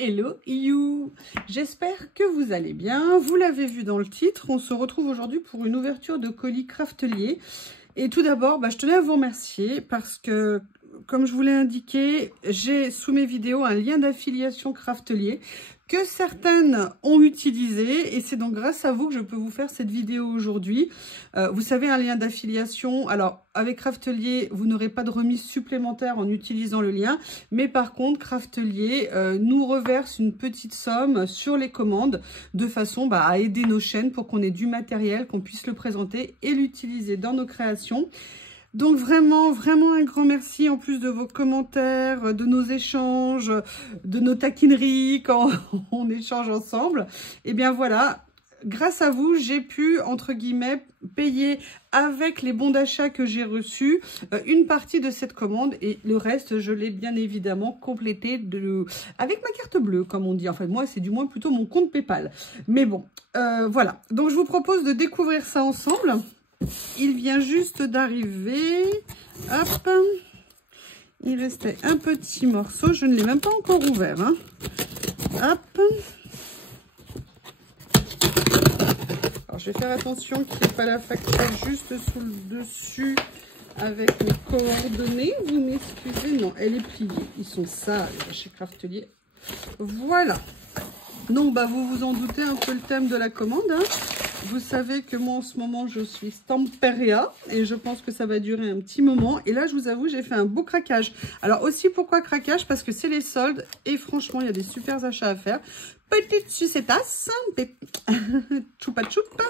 Hello you, j'espère que vous allez bien. Vous l'avez vu dans le titre, on se retrouve aujourd'hui pour une ouverture de colis Craftelier. Et tout d'abord, je tenais à vous remercier parce que, comme je vous l'ai indiqué, j'ai sous mes vidéos un lien d'affiliation Craftelier que certaines ont utilisé et c'est donc grâce à vous que je peux vous faire cette vidéo aujourd'hui. Vous savez, un lien d'affiliation, alors avec Craftelier, vous n'aurez pas de remise supplémentaire en utilisant le lien, mais par contre, Craftelier nous reverse une petite somme sur les commandes de façon à aider nos chaînes pour qu'on ait du matériel, qu'on puisse le présenter et l'utiliser dans nos créations. Donc vraiment, vraiment un grand merci en plus de vos commentaires, de nos échanges, de nos taquineries quand on échange ensemble. Et bien voilà, grâce à vous, j'ai pu, entre guillemets, payer avec les bons d'achat que j'ai reçus une partie de cette commande et le reste, je l'ai bien évidemment complété avec ma carte bleue, comme on dit. Enfin, moi, c'est du moins plutôt mon compte PayPal. Mais bon, voilà. Donc, je vous propose de découvrir ça ensemble. Il vient juste d'arriver. Hop. Il restait un petit morceau. Je ne l'ai même pas encore ouvert. Hein. Hop. Alors, je vais faire attention qu'il n'y ait pas la facture juste sous le dessus avec mes coordonnées. Vous m'excusez. Non, elle est pliée. Ils sont sales chez Craftelier. Voilà. Donc, vous vous en doutez un peu le thème de la commande. Hein. Vous savez que moi, en ce moment, je suis Stamperia et je pense que ça va durer un petit moment. Et là, je vous avoue, j'ai fait un beau craquage. Alors aussi, pourquoi craquage? Parce que c'est les soldes et franchement, il y a des super achats à faire. Petite sucetasse, choupa choupa.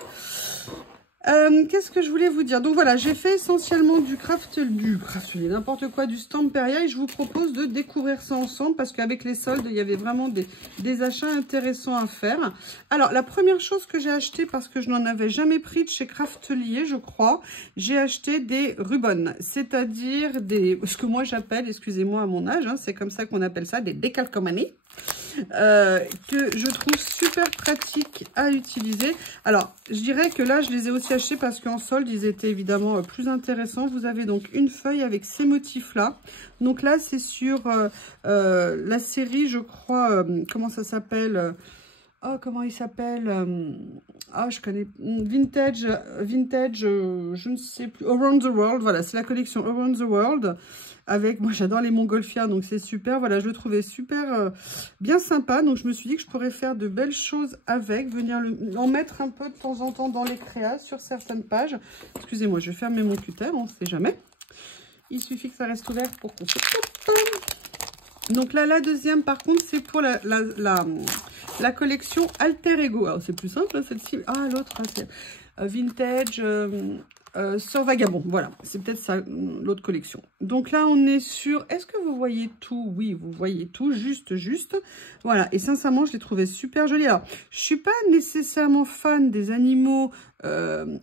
Qu'est-ce que je voulais vous dire? Donc voilà, j'ai fait essentiellement du Craftelier, n'importe quoi, du Stamperia et je vous propose de découvrir ça ensemble parce qu'avec les soldes, il y avait vraiment des achats intéressants à faire. Alors, la première chose que j'ai acheté parce que je n'en avais jamais pris de chez Craftelier, je crois, j'ai acheté des rubans, c'est-à-dire ce que moi j'appelle, excusez-moi à mon âge, hein, c'est comme ça qu'on appelle ça, des décalcomanies. Que je trouve super pratique à utiliser. Alors, je dirais que là, je les ai aussi achetés parce qu'en solde, ils étaient évidemment plus intéressants. Vous avez donc une feuille avec ces motifs-là. Donc là, c'est sur la série, je crois, comment ça s'appelle comment il s'appelle je connais. Vintage, je ne sais plus. Around the World, voilà, c'est la collection Around the World. Avec, moi j'adore les montgolfières, donc c'est super. Voilà, je le trouvais super bien sympa. Donc je me suis dit que je pourrais faire de belles choses avec, venir en mettre un peu de temps en temps dans les créas sur certaines pages. Excusez-moi, je vais fermer mon cutter, on ne sait jamais. Il suffit que ça reste ouvert pour qu'on se coupe. Donc là, la deuxième, par contre, c'est pour la collection Alter Ego. Alors c'est plus simple, hein, celle-ci. Ah, l'autre, c'est Vintage... sur Vagabond, voilà, c'est peut-être ça, l'autre collection. Donc là, on est sur... Est-ce que vous voyez tout? Oui, vous voyez tout, juste. Voilà, et sincèrement, je l'ai trouvé super joli. Alors, je suis pas nécessairement fan des animaux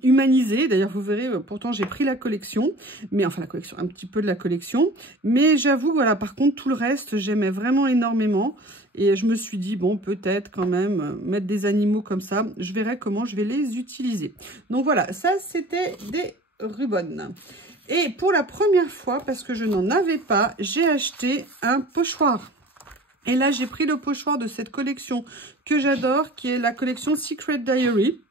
humanisés. D'ailleurs, vous verrez, pourtant, j'ai pris la collection. Mais enfin, la collection, un petit peu de la collection. Mais j'avoue, voilà, par contre, tout le reste, j'aimais vraiment énormément. Et je me suis dit, bon, peut-être quand même mettre des animaux comme ça. Je verrai comment je vais les utiliser. Donc voilà, ça, c'était des rubans. Et pour la première fois, parce que je n'en avais pas, j'ai acheté un pochoir. Et là, j'ai pris le pochoir de cette collection que j'adore, qui est la collection Secret Diary.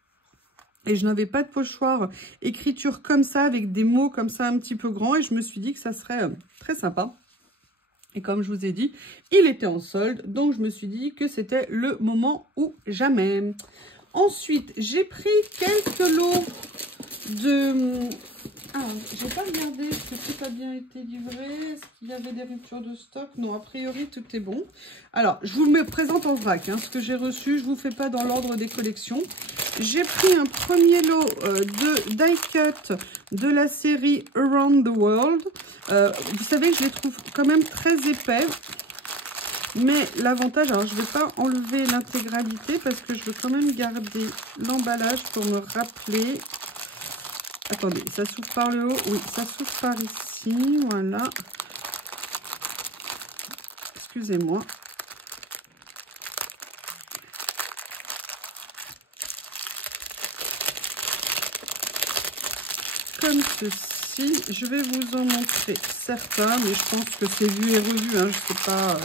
Et je n'avais pas de pochoir écriture comme ça, avec des mots comme ça un petit peu grands. Et je me suis dit que ça serait très sympa. Et comme je vous ai dit, il était en solde. Donc, je me suis dit que c'était le moment ou jamais. Ensuite, j'ai pris quelques lots de... Ah, j'ai pas regardé si tout a bien été livré. Est-ce qu'il y avait des ruptures de stock? Non, a priori, tout est bon. Alors, je vous le présente en vrac. Hein, ce que j'ai reçu, je ne vous fais pas dans l'ordre des collections. J'ai pris un premier lot de die cut de la série Around the World. Vous savez, je les trouve quand même très épais. Mais l'avantage, alors je ne vais pas enlever l'intégralité parce que je veux quand même garder l'emballage pour me rappeler. Attendez, ça s'ouvre par le haut. Oui, ça s'ouvre par ici. Voilà. Excusez-moi. Comme ceci. Je vais vous en montrer certains, mais je pense que c'est vu et revu. Hein, je sais pas.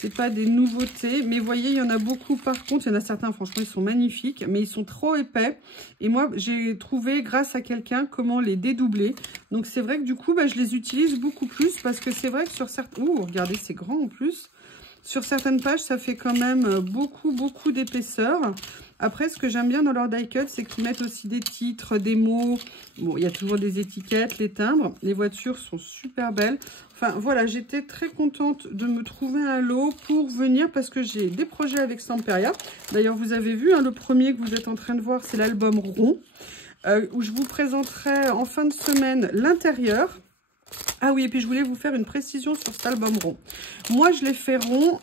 C'est pas des nouveautés, mais vous voyez, il y en a beaucoup par contre. Il y en a certains, franchement, ils sont magnifiques, mais ils sont trop épais. Et moi, j'ai trouvé, grâce à quelqu'un, comment les dédoubler. Donc, c'est vrai que du coup, je les utilise beaucoup plus parce que c'est vrai que sur certains... Ouh, regardez, c'est grand en plus. Sur certaines pages, ça fait quand même beaucoup d'épaisseur. Après, ce que j'aime bien dans leur die cut, c'est qu'ils mettent aussi des titres, des mots. Bon, il y a toujours des étiquettes, les timbres. Les voitures sont super belles. Enfin, voilà, j'étais très contente de me trouver un lot pour venir parce que j'ai des projets avec Stamperia. D'ailleurs, vous avez vu, hein, le premier que vous êtes en train de voir, c'est l'album rond, où je vous présenterai en fin de semaine l'intérieur. Ah oui, et puis je voulais vous faire une précision sur cet album rond. Moi, je l'ai fait rond,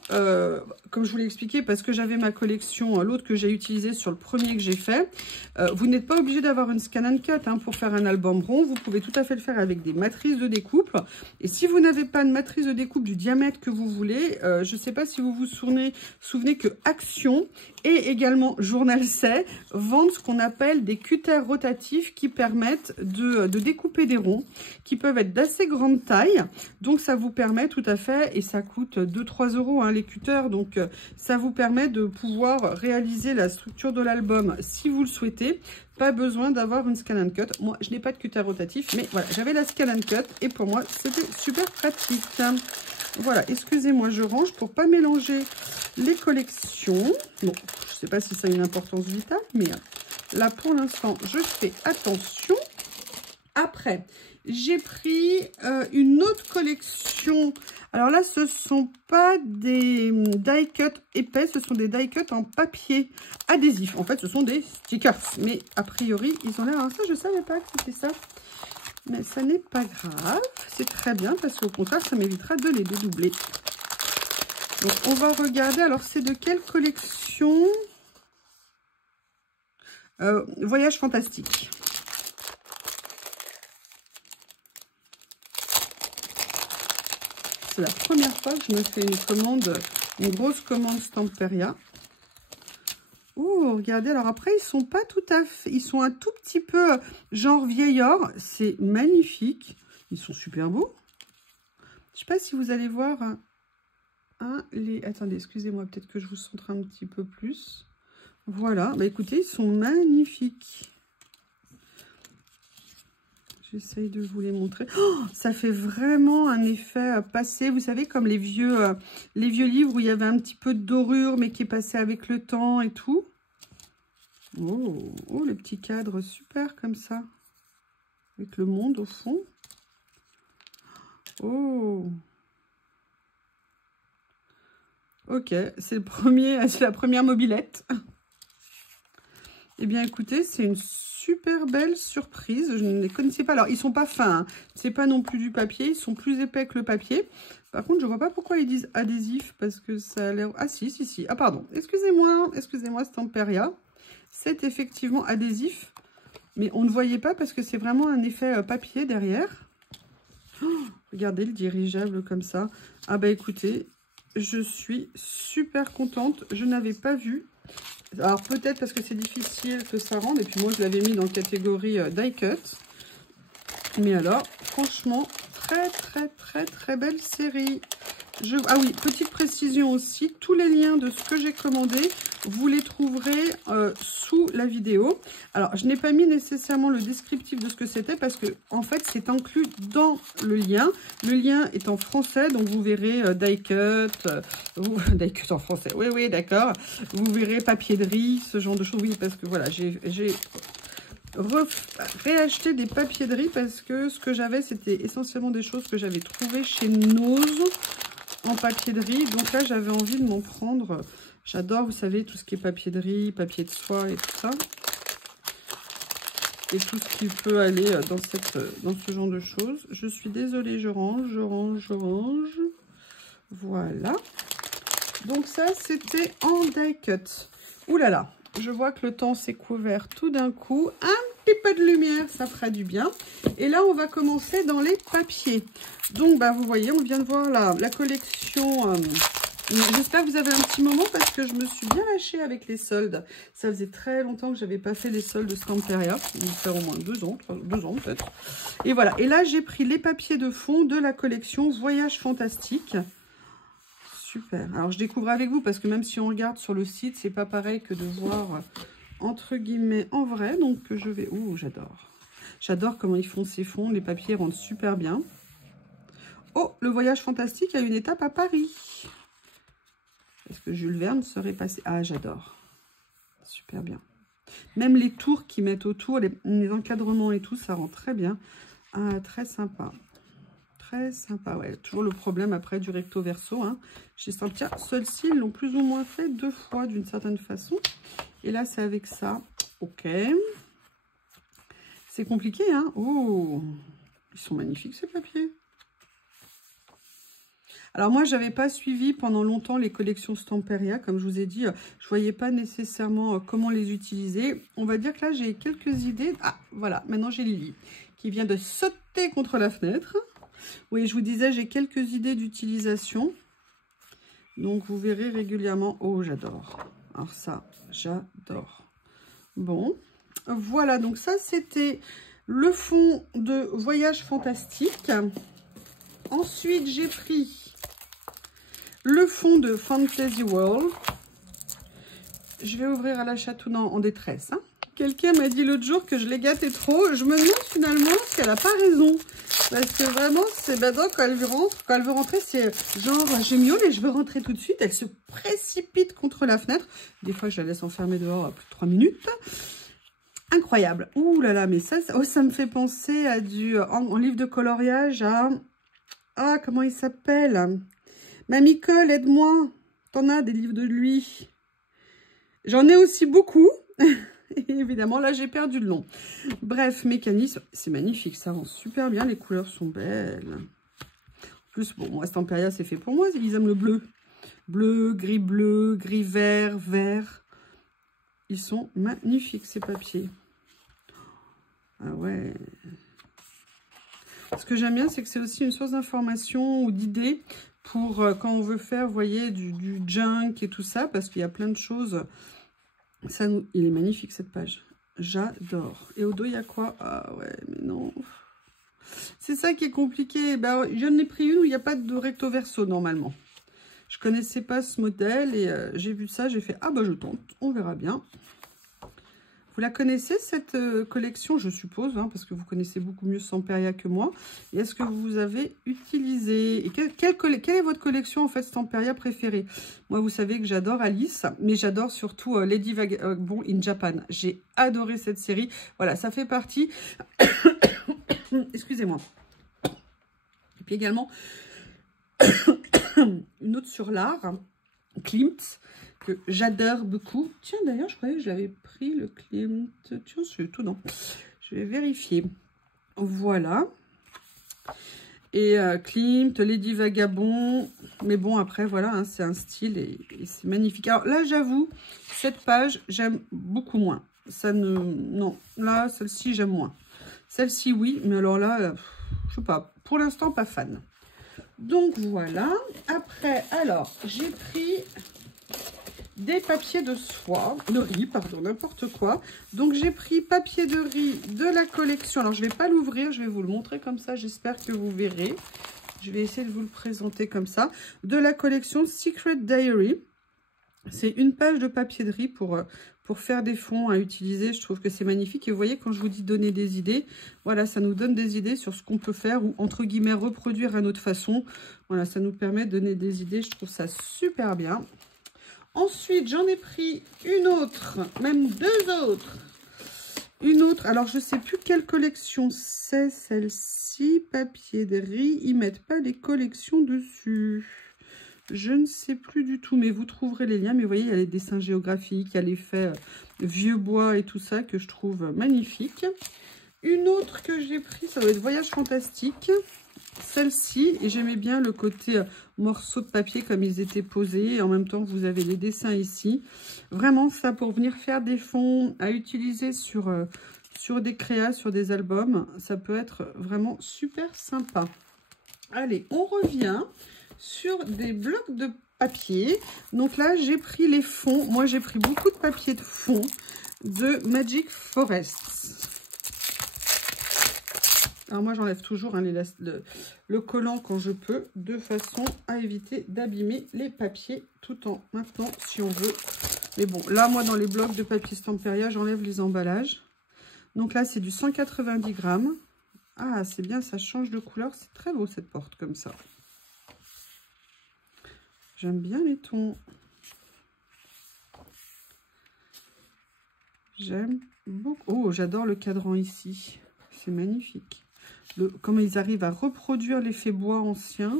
comme je vous l'ai expliqué, parce que j'avais ma collection, l'autre que j'ai utilisé sur le premier que j'ai fait. Vous n'êtes pas obligé d'avoir une scan and cut hein, pour faire un album rond. Vous pouvez tout à fait le faire avec des matrices de découpe. Et si vous n'avez pas de matrice de découpe du diamètre que vous voulez, je ne sais pas si vous vous souvenez que Action et également Journal C vendent ce qu'on appelle des cutters rotatifs qui permettent de découper des ronds, qui peuvent être d'assez grande taille. Donc ça vous permet tout à fait, et ça coûte 2-3 € hein, les cutters, donc ça vous permet de pouvoir réaliser la structure de l'album si vous le souhaitez. Pas besoin d'avoir une scan and cut. Moi, je n'ai pas de cutter rotatif, mais voilà, j'avais la scan and cut et pour moi, c'était super pratique. Voilà, excusez-moi, je range pour pas mélanger les collections. Bon, je ne sais pas si ça a une importance vitale, mais là, pour l'instant, je fais attention. Après, j'ai pris une autre collection. Alors là, ce ne sont pas des die cut épais, ce sont des die cut en papier adhésif. En fait, ce sont des stickers. Mais a priori, ils ont l'air... Alors ça, je ne savais pas que c'était ça. Mais ça n'est pas grave. C'est très bien parce qu'au contraire, ça m'évitera de les dédoubler. Donc, on va regarder. Alors, c'est de quelle collection? Voyage fantastique. C'est la première fois que je me fais une grosse commande Stamperia. Oh, regardez, alors après, ils sont pas tout à fait... Ils sont un tout petit peu genre vieillard. C'est magnifique. Ils sont super beaux. Je sais pas si vous allez voir... Attendez, excusez-moi, peut-être que je vous centre un petit peu plus. Voilà, bah écoutez, ils sont magnifiques. J'essaye de vous les montrer. Oh, ça fait vraiment un effet passé. Vous savez, comme les vieux livres où il y avait un petit peu de dorure, mais qui est passé avec le temps et tout. Oh, les petits cadres super comme ça. Avec le monde au fond. Oh. Ok, c'est la première mobilette. Eh bien, écoutez, c'est une super belle surprise. Je ne les connaissais pas. Alors, ils sont pas fins. Hein. C'est pas non plus du papier. Ils sont plus épais que le papier. Par contre, je vois pas pourquoi ils disent adhésif. Parce que ça a l'air... Ah, si. Ah, pardon. Excusez-moi, Stamperia. C'est effectivement adhésif. Mais on ne voyait pas parce que c'est vraiment un effet papier derrière. Oh, regardez le dirigeable comme ça. Ah, bah, écoutez, je suis super contente. Je n'avais pas vu. Alors peut-être parce que c'est difficile que ça rende. Et puis moi je l'avais mis dans la catégorie die cut. Mais alors franchement très belle série. Ah oui, petite précision aussi. Tous les liens de ce que j'ai commandé, vous les trouverez sous la vidéo. Alors je n'ai pas mis nécessairement le descriptif de ce que c'était parce que en fait c'est inclus dans le lien. Le lien est en français, donc vous verrez die cut, die cut en français, oui d'accord. Vous verrez papier de riz, ce genre de choses, oui parce que voilà, j'ai réacheté des papiers de riz parce que ce que j'avais c'était essentiellement des choses que j'avais trouvées chez Nose en papier de riz. Donc là j'avais envie de m'en prendre. J'adore, vous savez, tout ce qui est papier de riz, papier de soie et tout ça. Et tout ce qui peut aller dans ce genre de choses. Je suis désolée, je range. Voilà. Donc ça, c'était en die cut. Ouh là là, je vois que le temps s'est couvert tout d'un coup. Un petit peu de lumière, ça fera du bien. Et là, on va commencer dans les papiers. Donc, bah, vous voyez, on vient de voir la collection... J'espère que vous avez un petit moment parce que je me suis bien lâchée avec les soldes. Ça faisait très longtemps que je n'avais pas fait les soldes de Stamperia. Ça va faire au moins 2 ans peut-être. Et voilà. Et là, j'ai pris les papiers de fond de la collection Voyage Fantastique. super. Alors, je découvre avec vous parce que même si on regarde sur le site, c'est pas pareil que de voir, entre guillemets, en vrai. Donc, je vais... Oh, j'adore. J'adore comment ils font ces fonds. Les papiers rendent super bien. Oh, le voyage fantastique a une étape à Paris. Est-ce que Jules Verne serait passé? Ah, j'adore. Super bien. Même les tours qu'ils mettent autour, les encadrements et tout, ça rend très bien. Ah, très sympa. Très sympa, ouais. Toujours le problème après du recto verso. Hein. Chez Stampia, ceux-ci l'ont plus ou moins fait 2 fois d'une certaine façon. Et là, c'est avec ça. Ok. C'est compliqué, hein. Oh, ils sont magnifiques ces papiers. Alors moi, j'avais pas suivi pendant longtemps les collections Stamperia. Comme je vous ai dit, je voyais pas nécessairement comment les utiliser. On va dire que là, j'ai quelques idées. Ah, voilà, maintenant j'ai Lily qui vient de sauter contre la fenêtre. Oui, je vous disais, j'ai quelques idées d'utilisation. Donc, vous verrez régulièrement. Oh, j'adore. Alors ça, j'adore. Bon, voilà. Donc ça, c'était le fond de Voyage Fantastique. Ensuite, j'ai pris le fond de Fantasy World. Je vais ouvrir à la chatouille en détresse. Hein. Quelqu'un m'a dit l'autre jour que je les gâtais trop. Je me demande finalement si elle n'a pas raison. Parce que vraiment, c'est badant quand elle veut rentrer, c'est genre, je miaule et je veux rentrer tout de suite. Elle se précipite contre la fenêtre. Des fois, je la laisse enfermer dehors à plus de 3 minutes. Incroyable. Ouh là là, mais ça, ça me fait penser à du, en livre de coloriage, à... Ah, comment il s'appelle? Mamie Cole, aide-moi. T'en as des livres de lui. J'en ai aussi beaucoup. Et évidemment, là, j'ai perdu le nom. Bref, mécanisme, c'est magnifique. Ça rend super bien. Les couleurs sont belles. En plus, bon, moi, Stamperia, c'est fait pour moi. Ils aiment le bleu. Bleu, gris vert, vert. Ils sont magnifiques, ces papiers. Ah ouais. Ce que j'aime bien, c'est que c'est aussi une source d'information ou d'idées pour quand on veut faire, vous voyez, du junk et tout ça. Parce qu'il y a plein de choses... Ça nous... Il est magnifique cette page. J'adore. Et au dos, il y a quoi? Ah ouais, mais non. C'est ça qui est compliqué. Ben, j'en ai pris une où il n'y a pas de recto verso normalement. Je connaissais pas ce modèle et j'ai vu ça. J'ai fait, ah bah je tente. On verra bien. Vous la connaissez cette collection, je suppose, hein, parce que vous connaissez beaucoup mieux Stamperia que moi. Et est-ce que vous avez utilisé... Et quelle est votre collection, en fait, Stamperia préférée? Moi, vous savez que j'adore Alice, mais j'adore surtout Lady Vagabond in Japan. J'ai adoré cette série. Voilà, ça fait partie... Excusez-moi. Et puis également, une autre sur l'art, Klimt, que j'adore beaucoup. Tiens, d'ailleurs, je croyais que je l'avais pris, le Klimt. Tiens, c'est tout, non. Je vais vérifier. Voilà. Et Klimt, Lady Vagabond. Mais bon, après, voilà, hein, c'est un style et c'est magnifique. Alors là, j'avoue, cette page, j'aime beaucoup moins. Ça ne... Non, là, celle-ci, j'aime moins. Celle-ci, oui, mais alors là, je sais pas. Pour l'instant, pas fan. Donc, voilà. Après, alors, j'ai pris... des papiers de soie, de riz, pardon, n'importe quoi. Donc, j'ai pris papier de riz de la collection. Alors, je ne vais pas l'ouvrir, je vais vous le montrer comme ça. J'espère que vous verrez. Je vais essayer de vous le présenter comme ça. De la collection Secret Diary. C'est une page de papier de riz pour faire des fonds à utiliser. Je trouve que c'est magnifique. Et vous voyez, quand je vous dis donner des idées, voilà, ça nous donne des idées sur ce qu'on peut faire ou, entre guillemets, reproduire à notre façon. Voilà, ça nous permet de donner des idées. Je trouve ça super bien. Ensuite, j'en ai pris une autre, même 2 autres. Une autre, alors je ne sais plus quelle collection c'est celle-ci, papier de riz. Ils ne mettent pas les collections dessus. Je ne sais plus du tout, mais vous trouverez les liens. Mais vous voyez, il y a les dessins géographiques, il y a l'effet vieux bois et tout ça que je trouve magnifique. Une autre que j'ai pris, ça doit être Voyage Fantastique. Celle-ci, et j'aimais bien le côté morceau de papier comme ils étaient posés. Et en même temps, vous avez les dessins ici. Vraiment, ça pour venir faire des fonds à utiliser sur des créas, sur des albums. Ça peut être vraiment super sympa. Allez, on revient sur des blocs de papier. Donc là, j'ai pris les fonds. Moi, j'ai pris beaucoup de papier de fond de Magic Forest. Alors moi, j'enlève toujours hein, le collant quand je peux, de façon à éviter d'abîmer les papiers tout en maintenant, si on veut. Mais bon, là, moi, dans les blocs de papier Stamperia, j'enlève les emballages. Donc là, c'est du 190 grammes. Ah, c'est bien, ça change de couleur. C'est très beau, cette porte, comme ça. J'aime bien les tons. J'aime beaucoup. Oh, j'adore le cadran ici. C'est magnifique. Comment ils arrivent à reproduire l'effet bois ancien.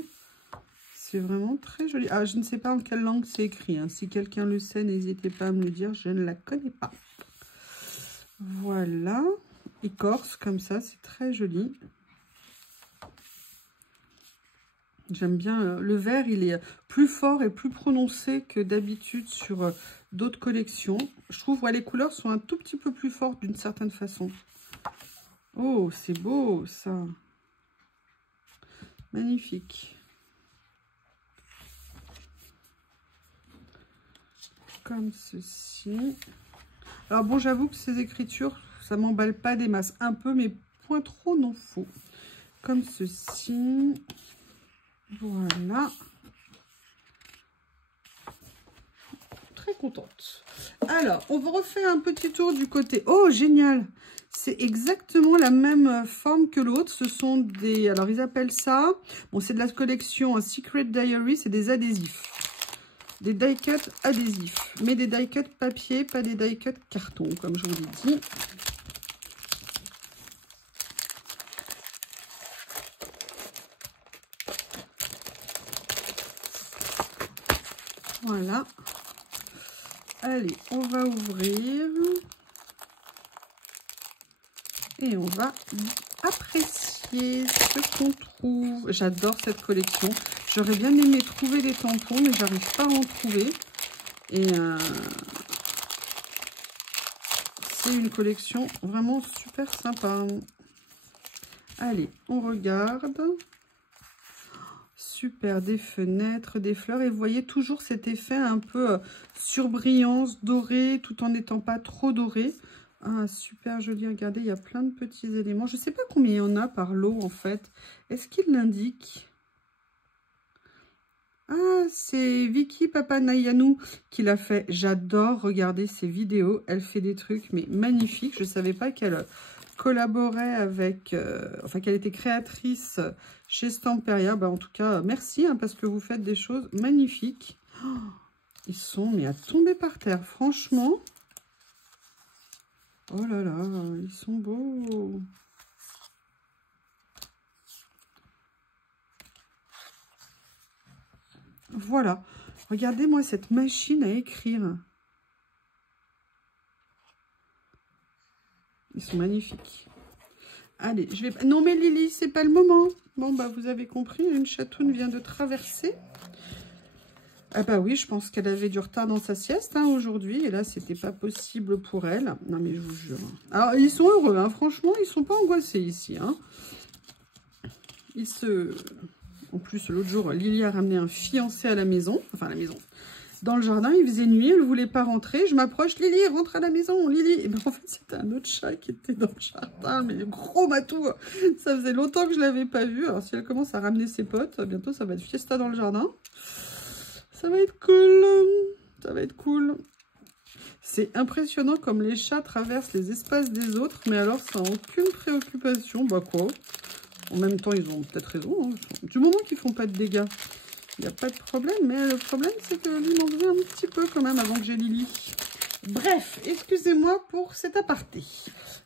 C'est vraiment très joli. Ah, je ne sais pas en quelle langue c'est écrit. Hein. Si quelqu'un le sait, n'hésitez pas à me le dire. Je ne la connais pas. Voilà. Écorce comme ça, c'est très joli. J'aime bien. Le vert, il est plus fort et plus prononcé que d'habitude sur d'autres collections. Je trouve que les couleurs sont un tout petit peu plus fortes d'une certaine façon. Oh, c'est beau ça. Magnifique. Comme ceci. Alors bon, j'avoue que ces écritures, ça m'emballe pas des masses. Un peu, mais point trop non faux. Comme ceci. Voilà. Très contente. Alors, on va refaire un petit tour du côté. Oh, génial! C'est exactement la même forme que l'autre. Ce sont des... Alors, ils appellent ça... Bon, c'est de la collection Secret Diary. C'est des adhésifs. Des die-cut adhésifs. Mais des die-cut papier, pas des die-cut carton, comme je vous l'ai dit. Voilà. Allez, on va ouvrir. Et on va apprécier ce qu'on trouve. J'adore cette collection. J'aurais bien aimé trouver des tampons, mais j'arrive pas à en trouver. Et c'est une collection vraiment super sympa. Allez, on regarde. Super, des fenêtres, des fleurs. Et vous voyez toujours cet effet un peu surbrillance, doré, tout en n'étant pas trop doré. Ah, super joli. Regardez, il y a plein de petits éléments. Je ne sais pas combien il y en a par lot, en fait. Est-ce qu'il l'indique? Ah, c'est Vicky Papanayanou qui l'a fait. J'adore regarder ses vidéos. Elle fait des trucs, mais magnifiques. Je ne savais pas qu'elle collaborait avec... enfin, qu'elle était créatrice chez Stamperia. Bah, en tout cas, merci, hein, parce que vous faites des choses magnifiques. Oh, ils sont, mais à tomber par terre. Franchement... Oh là là, ils sont beaux. Voilà. Regardez-moi cette machine à écrire. Ils sont magnifiques. Allez, je vais... Non mais Lily, c'est pas le moment. Bon, bah vous avez compris, une chatoune vient de traverser. Ah bah oui, je pense qu'elle avait du retard dans sa sieste hein, aujourd'hui. Et là, c'était pas possible pour elle. Non mais je vous jure. Alors, ils sont heureux, hein, franchement, ils sont pas angoissés ici. Hein. Ils se... En plus, l'autre jour, Lily a ramené un fiancé à la maison. Enfin, à la maison. Dans le jardin, il faisait nuit, elle ne voulait pas rentrer. Je m'approche, Lily, rentre à la maison, Lily. Et bien, en fait, c'était un autre chat qui était dans le jardin, mais le gros matou. Ça faisait longtemps que je ne l'avais pas vu. Alors, si elle commence à ramener ses potes, bientôt, ça va être fiesta dans le jardin. Ça va être cool. Ça va être cool. C'est impressionnant comme les chats traversent les espaces des autres, mais alors, sans aucune préoccupation. Bah quoi? En même temps, ils ont peut-être raison. Hein. Du moment qu'ils ne font pas de dégâts. Il n'y a pas de problème, mais le problème, c'est que lui m'en faisait un petit peu quand même avant que j'ai Lily. Bref, excusez-moi pour cet aparté.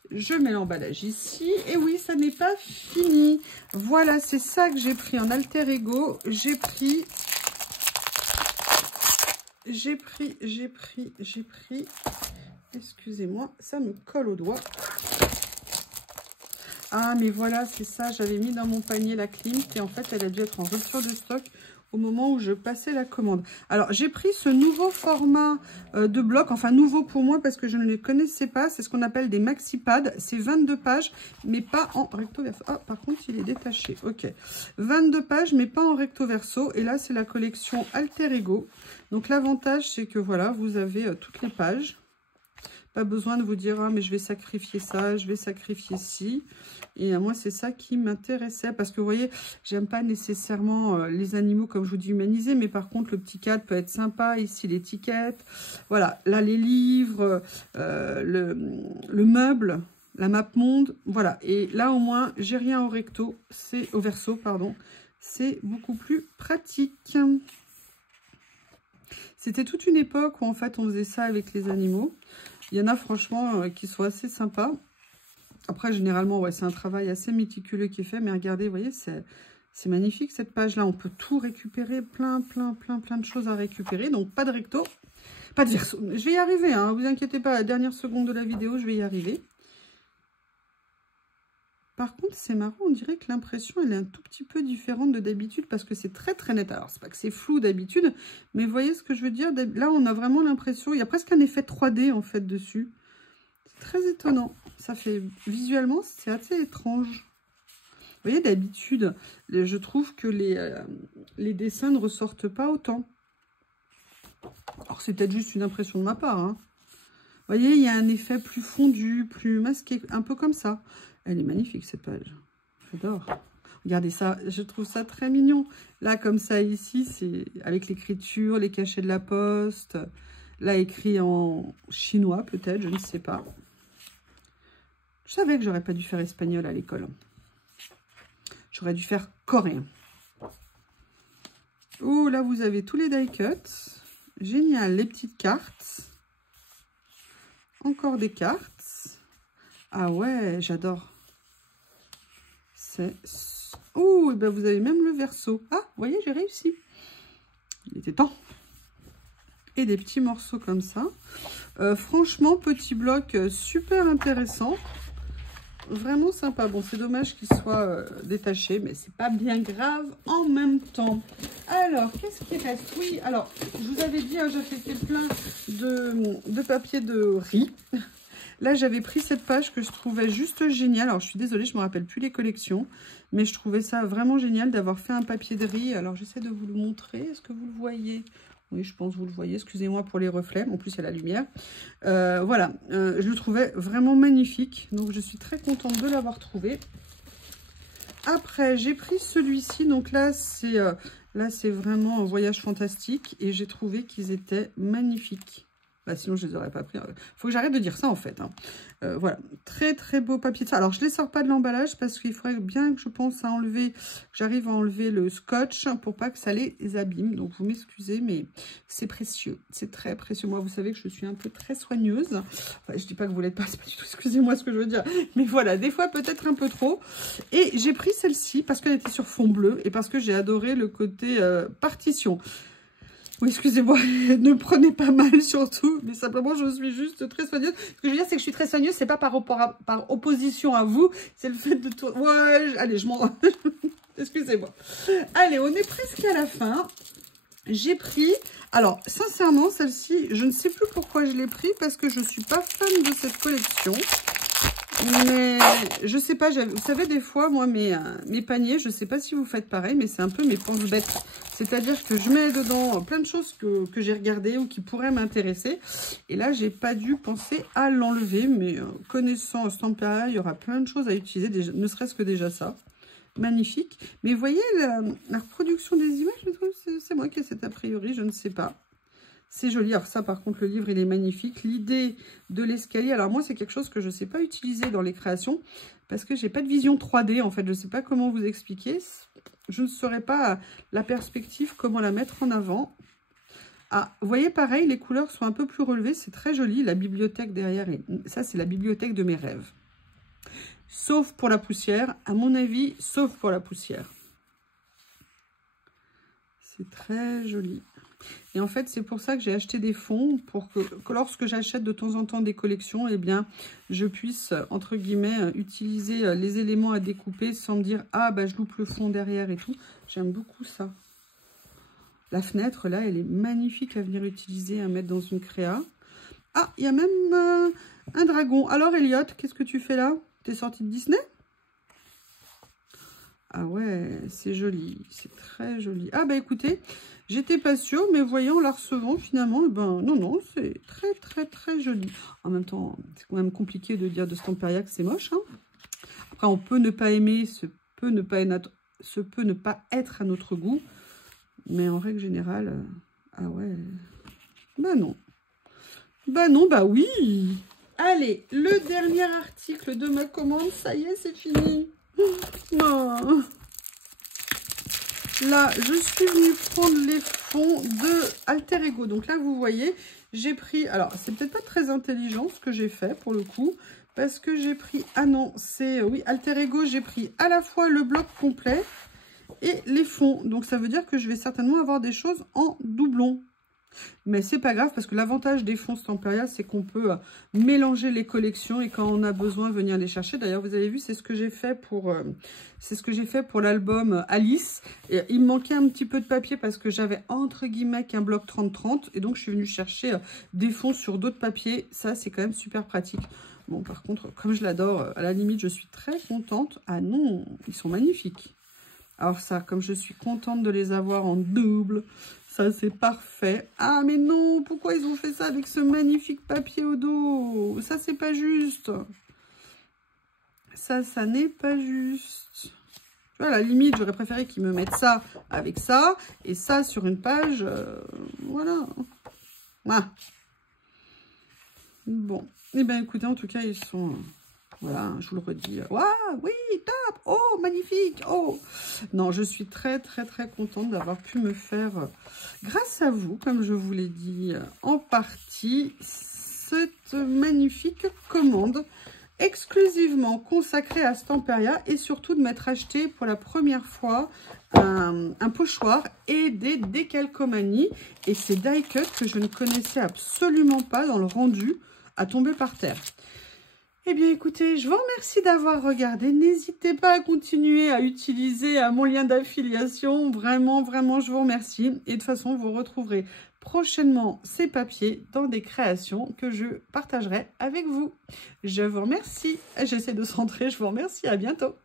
Je mets l'emballage ici. Et oui, ça n'est pas fini. Voilà, c'est ça que j'ai pris en alter ego. J'ai pris... Excusez-moi, ça me colle au doigt. Ah, mais voilà, c'est ça. J'avais mis dans mon panier la Klimt et en fait, elle a dû être en rupture de stock au moment où je passais la commande. Alors, j'ai pris ce nouveau format de bloc, enfin nouveau pour moi parce que je ne les connaissais pas. C'est ce qu'on appelle des maxi-pads. C'est 22 pages, mais pas en recto verso. Ah, par contre, il est détaché. Ok. 22 pages, mais pas en recto verso. Et là, c'est la collection Alter Ego. Donc, l'avantage, c'est que voilà, vous avez toutes les pages. Pas besoin de vous dire, ah, mais je vais sacrifier ça, je vais sacrifier ci. Et moi, c'est ça qui m'intéressait. Parce que vous voyez, j'aime pas nécessairement les animaux, comme je vous dis, humanisés. Mais par contre, le petit cadre peut être sympa. Ici, l'étiquette. Voilà, là, les livres, le meuble, la map monde. Voilà, et là, au moins, j'ai rien au recto. C'est au verso, pardon. C'est beaucoup plus pratique. C'était toute une époque où, en fait, on faisait ça avec les animaux. Il y en a, franchement, qui sont assez sympas. Après, généralement, ouais, c'est un travail assez méticuleux qui est fait. Mais regardez, vous voyez, c'est magnifique, cette page-là. On peut tout récupérer, plein de choses à récupérer. Donc, pas de recto, pas de verso. Je vais y arriver, hein, vous inquiétez pas, la dernière seconde de la vidéo, je vais y arriver. Par contre, c'est marrant, on dirait que l'impression, elle est un tout petit peu différente de d'habitude parce que c'est très net. Alors, c'est pas que c'est flou d'habitude, mais vous voyez ce que je veux dire? Là, on a vraiment l'impression, il y a presque un effet 3D, en fait, dessus. C'est très étonnant. Ça fait, visuellement, c'est assez étrange. Vous voyez, d'habitude, je trouve que les dessins ne ressortent pas autant. Alors, c'est peut-être juste une impression de ma part, hein. Vous voyez, il y a un effet plus fondu, plus masqué, un peu comme ça. Elle est magnifique, cette page. J'adore. Regardez ça, je trouve ça très mignon. Là, comme ça, ici, c'est avec l'écriture, les cachets de la poste. Là, écrit en chinois, peut-être, je ne sais pas. Je savais que j'aurais pas dû faire espagnol à l'école. J'aurais dû faire coréen. Oh, là, vous avez tous les die cuts. Génial, les petites cartes. Encore des cartes. Ah ouais, j'adore. C'est... Oh, ben vous avez même le verso. Ah, vous voyez, j'ai réussi. Il était temps. Et des petits morceaux comme ça. Franchement, petit bloc super intéressant. Vraiment sympa. Bon, c'est dommage qu'il soit détaché, mais c'est pas bien grave en même temps. Alors, qu'est-ce qui reste? Oui, alors, je vous avais dit, hein, j'avais fait plein de papier de riz. Là, j'avais pris cette page que je trouvais juste géniale. Alors, je suis désolée, je ne me rappelle plus les collections. Mais je trouvais ça vraiment génial d'avoir fait un papier de riz. Alors, j'essaie de vous le montrer. Est-ce que vous le voyez? Oui, je pense que vous le voyez. Excusez-moi pour les reflets. En plus, il y a la lumière. Voilà, je le trouvais vraiment magnifique. Donc, je suis très contente de l'avoir trouvé. Après, j'ai pris celui-ci. Donc là, c'est vraiment un voyage fantastique. Et j'ai trouvé qu'ils étaient magnifiques. Bah, sinon, je ne les aurais pas pris. Faut que j'arrête de dire ça, en fait. Hein. Voilà, très beau papier de ça. Alors, je ne les sors pas de l'emballage parce qu'il faudrait bien que je pense à enlever, que j'arrive à enlever le scotch pour pas que ça les abîme. Donc, vous m'excusez, mais c'est précieux. C'est très précieux. Moi, vous savez que je suis un peu très soigneuse. Enfin, je dis pas que vous l'êtes pas, c'est pas du tout, excusez-moi ce que je veux dire. Mais voilà, des fois, peut-être un peu trop. Et j'ai pris celle-ci parce qu'elle était sur fond bleu et parce que j'ai adoré le côté partition. Oui, excusez-moi, ne prenez pas mal surtout, mais simplement je suis juste très soigneuse. Ce que je veux dire, c'est que je suis très soigneuse, c'est pas par opposition à vous, c'est le fait de tourner. Ouais, allez, je m'en... Excusez-moi. Allez, on est presque à la fin. J'ai pris... Alors, sincèrement, celle-ci, je ne sais plus pourquoi je l'ai pris, parce que je ne suis pas fan de cette collection. Mais je sais pas, vous savez, des fois, moi, mes paniers, je sais pas si vous faites pareil, mais c'est un peu mes pense-bêtes. C'est-à-dire que je mets dedans plein de choses que j'ai regardées ou qui pourraient m'intéresser. Et là, j'ai pas dû penser à l'enlever, mais connaissant Stampéa, il y aura plein de choses à utiliser, déjà, ne serait-ce que déjà ça. Magnifique. Mais vous voyez, la reproduction des images, je trouve, c'est moi qui ai cet a priori, je ne sais pas. C'est joli. Alors ça, par contre, le livre, il est magnifique. L'idée de l'escalier, alors moi, c'est quelque chose que je ne sais pas utiliser dans les créations parce que j'ai pas de vision 3D, en fait. Je ne sais pas comment vous expliquer. Je ne saurais pas la perspective, comment la mettre en avant. Ah, vous voyez, pareil, les couleurs sont un peu plus relevées. C'est très joli. La bibliothèque derrière, ça, c'est la bibliothèque de mes rêves. Sauf pour la poussière. À mon avis, sauf pour la poussière. C'est très joli. Et en fait, c'est pour ça que j'ai acheté des fonds, pour que lorsque j'achète de temps en temps des collections, eh bien, je puisse, entre guillemets, utiliser les éléments à découper sans me dire « Ah, bah, je loupe le fond derrière et tout ». J'aime beaucoup ça. La fenêtre, là, elle est magnifique à venir utiliser, à mettre dans une créa. Ah, il y a même un dragon. Alors, Elliot, qu'est-ce que tu fais là? T'es sorti de Disney? Ah ouais, c'est joli, c'est très joli. Ah bah écoutez, J'étais pas sûre, mais voyant, en la recevant, finalement, eh ben, non, c'est très, très, très joli. En même temps, c'est quand même compliqué de dire de Stamperia que c'est moche. Hein. Après, on peut ne pas aimer, ce peut ne pas être à notre goût. Mais en règle générale, ah ouais, bah non. Bah non, bah oui. Allez, le dernier article de ma commande, ça y est, c'est fini. Non. Là, je suis venue prendre les fonds de Alter Ego. Donc là, vous voyez, j'ai pris... Alors, c'est peut-être pas très intelligent ce que j'ai fait pour le coup. Parce que j'ai pris... Ah non, c'est... Oui, Alter Ego, j'ai pris à la fois le bloc complet et les fonds. Donc, ça veut dire que je vais certainement avoir des choses en doublon. Mais c'est pas grave parce que l'avantage des fonds Stamperia, c'est qu'on peut mélanger les collections et quand on a besoin, venir les chercher. D'ailleurs, vous avez vu, c'est ce que j'ai fait pour l'album Alice. Et il me manquait un petit peu de papier parce que j'avais entre guillemets qu'un bloc 30-30 et donc je suis venue chercher des fonds sur d'autres papiers. Ça, c'est quand même super pratique. Bon, par contre, comme je l'adore, à la limite, je suis très contente. Ah non, ils sont magnifiques. Alors ça, comme je suis contente de les avoir en double, ça c'est parfait. Ah mais non, pourquoi ils ont fait ça avec ce magnifique papier au dos? Ça c'est pas juste. Ça n'est pas juste. Tu vois, à la limite, j'aurais préféré qu'ils me mettent ça avec ça et ça sur une page. Voilà. Ah. Bon. Eh bien écoutez, en tout cas, ils sont... Voilà, je vous le redis. Waouh, oui, top. Oh, magnifique. Oh. Non, je suis très, très, très contente d'avoir pu me faire, grâce à vous, comme je vous l'ai dit en partie, cette magnifique commande exclusivement consacrée à Stamperia et surtout de m'être acheté pour la première fois un pochoir et des décalcomanies. Et ces die cuts que je ne connaissais absolument pas dans le rendu à tomber par terre. Eh bien, écoutez, je vous remercie d'avoir regardé. N'hésitez pas à continuer à utiliser mon lien d'affiliation. Vraiment, vraiment, je vous remercie. Et de toute façon, vous retrouverez prochainement ces papiers dans des créations que je partagerai avec vous. Je vous remercie. J'essaie de centrer. Je vous remercie. À bientôt.